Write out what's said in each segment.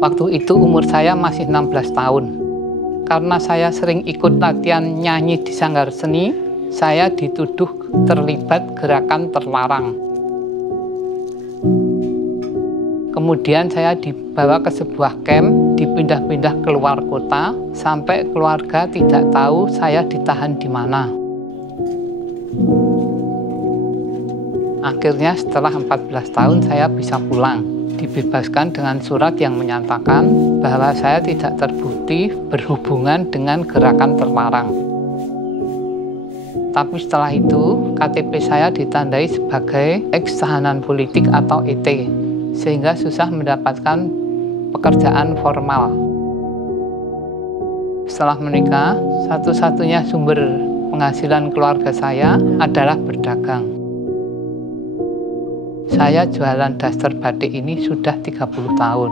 Waktu itu umur saya masih 16 tahun. Karena saya sering ikut latihan nyanyi di sanggar seni, saya dituduh terlibat gerakan terlarang. Kemudian saya dibawa ke sebuah camp, dipindah-pindah keluar kota, sampai keluarga tidak tahu saya ditahan di mana. Akhirnya setelah 14 tahun saya bisa pulang, dibebaskan dengan surat yang menyatakan bahwa saya tidak terbukti berhubungan dengan gerakan terlarang. Tapi setelah itu, KTP saya ditandai sebagai ex-tahanan politik atau ET, sehingga susah mendapatkan pekerjaan formal. Setelah menikah, satu-satunya sumber penghasilan keluarga saya adalah berdagang. Saya jualan daster batik ini sudah 30 tahun.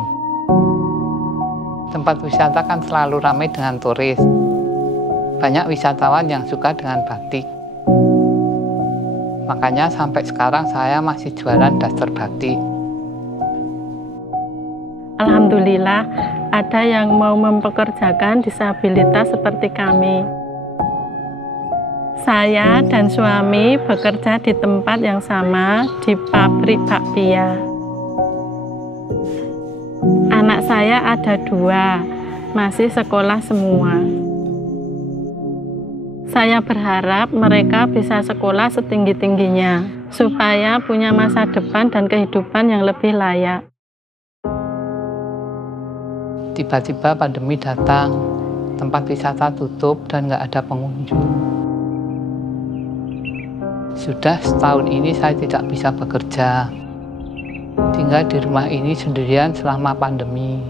Tempat wisata kan selalu ramai dengan turis. Banyak wisatawan yang suka dengan batik. Makanya sampai sekarang saya masih jualan daster batik. Alhamdulillah, ada yang mau mempekerjakan disabilitas seperti kami. Saya dan suami bekerja di tempat yang sama, di pabrik bakpia. Anak saya ada 2, masih sekolah semua. Saya berharap mereka bisa sekolah setinggi-tingginya, supaya punya masa depan dan kehidupan yang lebih layak. Tiba-tiba pandemi datang, tempat wisata tutup dan nggak ada pengunjung. Sudah setahun ini saya tidak bisa bekerja, tinggal di rumah ini sendirian selama pandemi.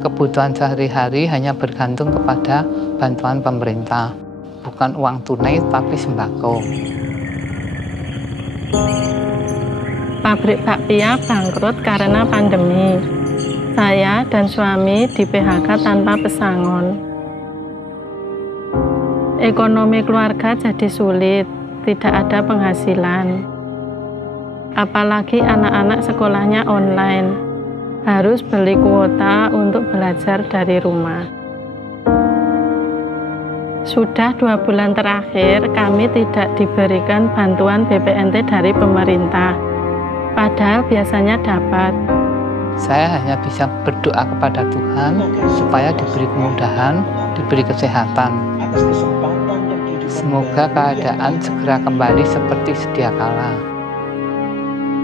Kebutuhan sehari-hari hanya bergantung kepada bantuan pemerintah, bukan uang tunai tapi sembako. Pabrik bakpia bangkrut karena pandemi. Saya dan suami di PHK tanpa pesangon. Ekonomi keluarga jadi sulit, tidak ada penghasilan. Apalagi anak-anak sekolahnya online, harus beli kuota untuk belajar dari rumah. Sudah 2 bulan terakhir kami tidak diberikan bantuan BPNT dari pemerintah, padahal biasanya dapat. Saya hanya bisa berdoa kepada Tuhan supaya diberi kemudahan, diberi kesehatan. Semoga keadaan segera kembali seperti sedia kala.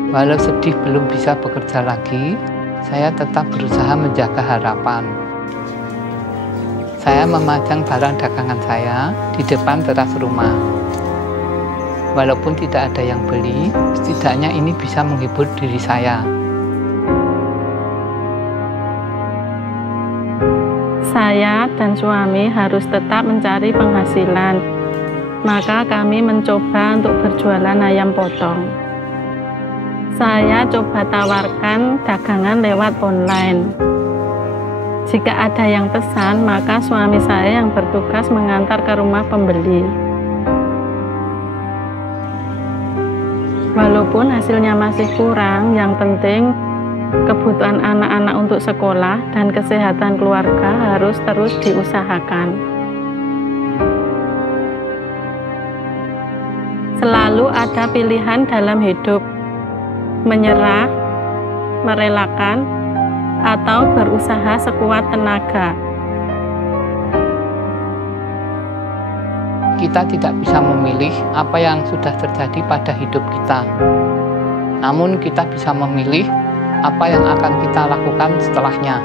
Walau sedih belum bisa bekerja lagi, saya tetap berusaha menjaga harapan. Saya memajang barang dagangan saya di depan teras rumah. Walaupun tidak ada yang beli, setidaknya ini bisa menghibur diri saya. Saya dan suami harus tetap mencari penghasilan, maka kami mencoba untuk berjualan ayam potong. Saya coba tawarkan dagangan lewat online. Jika ada yang pesan, maka suami saya yang bertugas mengantar ke rumah pembeli. Walaupun hasilnya masih kurang, yang penting kebutuhan anak-anak untuk sekolah dan kesehatan keluarga harus terus diusahakan. Selalu ada pilihan dalam hidup, menyerah, merelakan, atau berusaha sekuat tenaga. Kita tidak bisa memilih apa yang sudah terjadi pada hidup kita. Namun kita bisa memilih apa yang akan kita lakukan setelahnya.